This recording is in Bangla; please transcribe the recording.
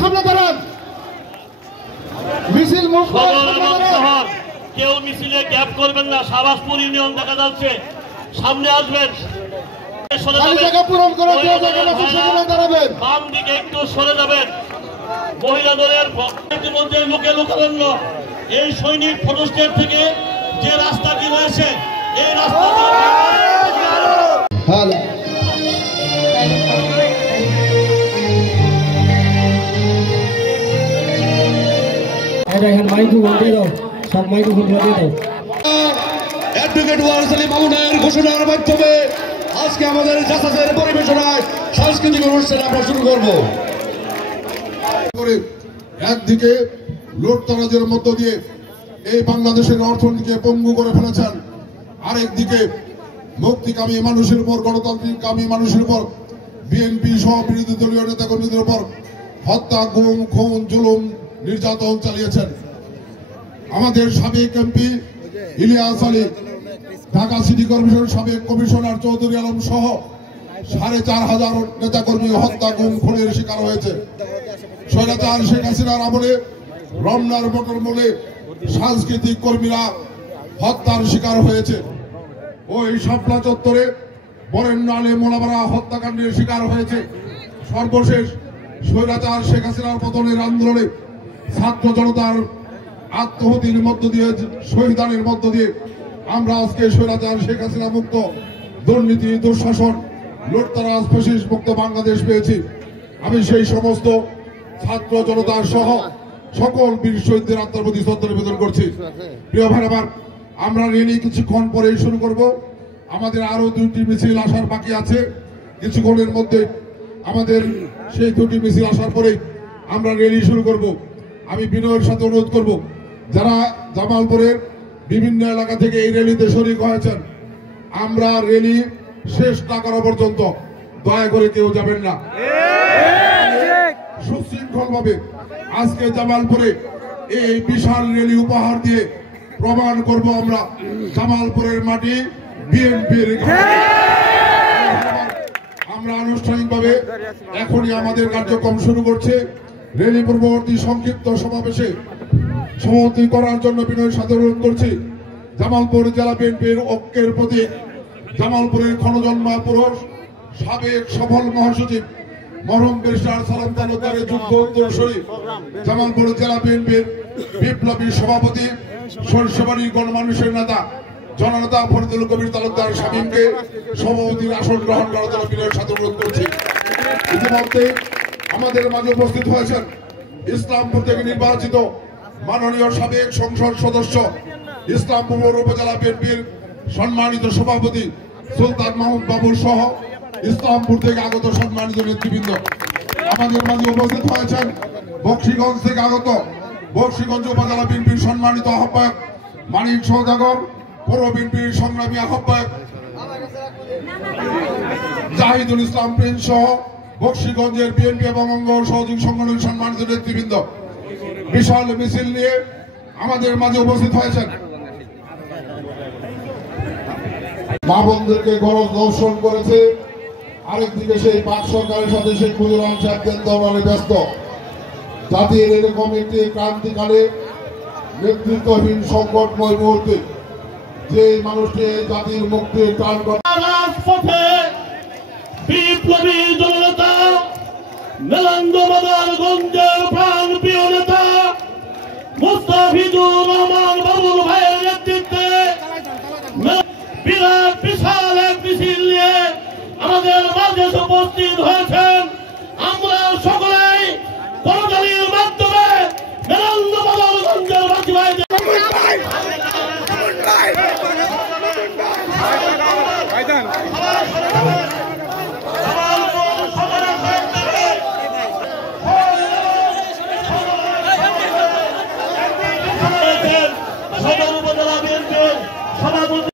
সামনে দাঁড়ান, মিছিল মুখ কেউ মিছিলে গ্যাপ করবেন না। শাহবাজপুর ইউনিয়ন দেখা যাচ্ছে, সামনে আসবেন, বাম দিকে একটু সরে যাবেন। মহিলা দলের ইতিমধ্যে লোকে লোকারণ্য এই সৈনিক ফটোস্টেট থেকে যে রাস্তাটি রয়েছে এই রাস্তা ঘোষণার মাধ্যমে আজকে আমাদের জাসাসের পরিবেশনায় সাংস্কৃতিক অনুষ্ঠান আমরা শুরু করব। একদিকে লুটতরাজের মধ্য দিয়ে এই বাংলাদেশের অর্থনীতিকে পঙ্গু করে ফেলেছেন, আরেকদিকে মুক্তিকামী মানুষের উপর, গণতান্ত্রিক কামী মানুষের উপর, বিএনপি সহ বিরোধী দলীয় নেতা কর্মীদের উপর হত্যা, গুম, খুন, জুলুম, নির্যাতন চালিয়েছেন। আমাদের সাবেক MP Ilias Ali, Dhaka city corporation সাবেক কমিশনার চৌধুরী আলম সহ ৪,৫০০ নেতাকর্মী হত্যা, গুম, খুনের শিকার হয়েছে। স্বৈরাচার শেখ হাসিনার আমলে রমনার মোটর মোড়ে সাংস্কৃতিক কর্মীরা হত্যার শিকার হয়েছে। ওই শাপলা চত্বরে বরেণ্য আলেম ওলামারা হত্যাকাণ্ডের শিকার হয়েছে। সর্বশেষ স্বৈরাচার শেখ হাসিনার পতনের আন্দোলনে ছাত্র জনতার আত্মহতির মধ্য দিয়ে, শহীদানের মধ্য দিয়ে আমরা আজকে স্বৈরাচার শেখ হাসিনা মুক্ত, দুর্নীতি, দুঃশাসন, লুটতরাজ, ফ্যাসিস্ট মুক্ত বাংলাদেশ পেয়েছি। আমি সেই সমস্ত ছাত্র জনতার সহ সকল বীর শহীদদের আত্মার প্রতি শ্রদ্ধা নিবেদন করছি। প্রিয় ভাই আমার, আমরা রেলি কিছুক্ষণ পরেই শুরু করব। আমাদের আরো 2টি মিছিল আসার বাকি আছে। কিছুক্ষণের মধ্যে আমাদের সেই 2টি মিছিল আসার পরেই আমরা রেলি শুরু করব। আমি বিনয়ের সাথে অনুরোধ করব, যারা জামালপুরের বিভিন্ন এলাকা থেকে এই রেলিতে শরীক হয়েছেন, আমরা রেলি শেষ না করা পর্যন্ত দয়া করে কেউ যাবেন না। সুশৃঙ্খল ভাবে আজকে জামালপুরে এই বিশাল রেলি উপহার দিয়ে প্রমাণ করব আমরা জামালপুরের মাটি বিএনপির। আমরা আনুষ্ঠানিকভাবে এখনই আমাদের কার্যক্রম শুরু করছে। রেলি পূর্ববর্তী সংক্ষিপ্ত সমাবেশে সমাপতি করার জন্য বিনয়ের সাথে অনুরোধ করছি জামালপুর জেলা বিএনপির ঐক্যের প্রতীক, জামালপুরের ক্ষণজন্মা পুরুষ, সাবেক সফল মহাসচিব মরহুম ব্যারিস্টার সালাম তালুকদারের যোগ্য উত্তরসূরি, জামালপুর জেলা বিএনপির বিপ্লবী সভাপতি, সরষেবাড়ি গণমানুষের নেতা জননেতা ফরিদুল কবির তালুকদার শামীমকে সভাপতির আসন গ্রহণ করার জন্য বিনয়ের সাথে অনুরোধ করছি। ইতিমধ্যে আমাদের মাঝে উপস্থিত হয়েছেন ইসলামপুর থেকে নির্বাচিত মাননীয় সাবেক সংসদ সদস্য, ইসলামপুর উপজেলা বিএনপির সম্মানিত সভাপতি সুলতান মাহমুদ বাবু সহ ইসলামপুর থেকে আগত সম্মানিত নেতৃবৃন্দ। আমাদের মাঝে উপস্থিত হয়েছেন বক্সিগঞ্জ থেকে আগত বক্সিগঞ্জ উপজেলা বিএনপির সম্মানিত আহ্বায়ক মানিক সওদাগর, পৌর বিএনপির সংগ্রামী আহ্বায়ক জাহিদুল ইসলাম প্রিন্স সহ বক্সিগঞ্জের বিএনপি এবং অঙ্গ সহযোগী সংগঠনের সম্মানিত নেতৃবৃন্দ বিশাল মিছিল নিয়ে আমাদের মাঝে উপস্থিত হয়েছেন। মা বোনদেরকে গরজ দর্শন করেছে, আরেকদিকে সেই পাক সরকারের সাথে সেই মুজিবুর সাহেব কেন্দ্রে ব্যস্ত। জাতীয় রেল কমিটি ক্রান্তিকালে নেতৃত্বহীন সংকটময় মুহূর্তে যে মানুষকে জাতির মুক্তির প্রাণ রাজপথে বিপ্লবী জনতা মেলান্দগঞ্জের প্রাণ প্রিয় নেতা মুস্তাফিজুর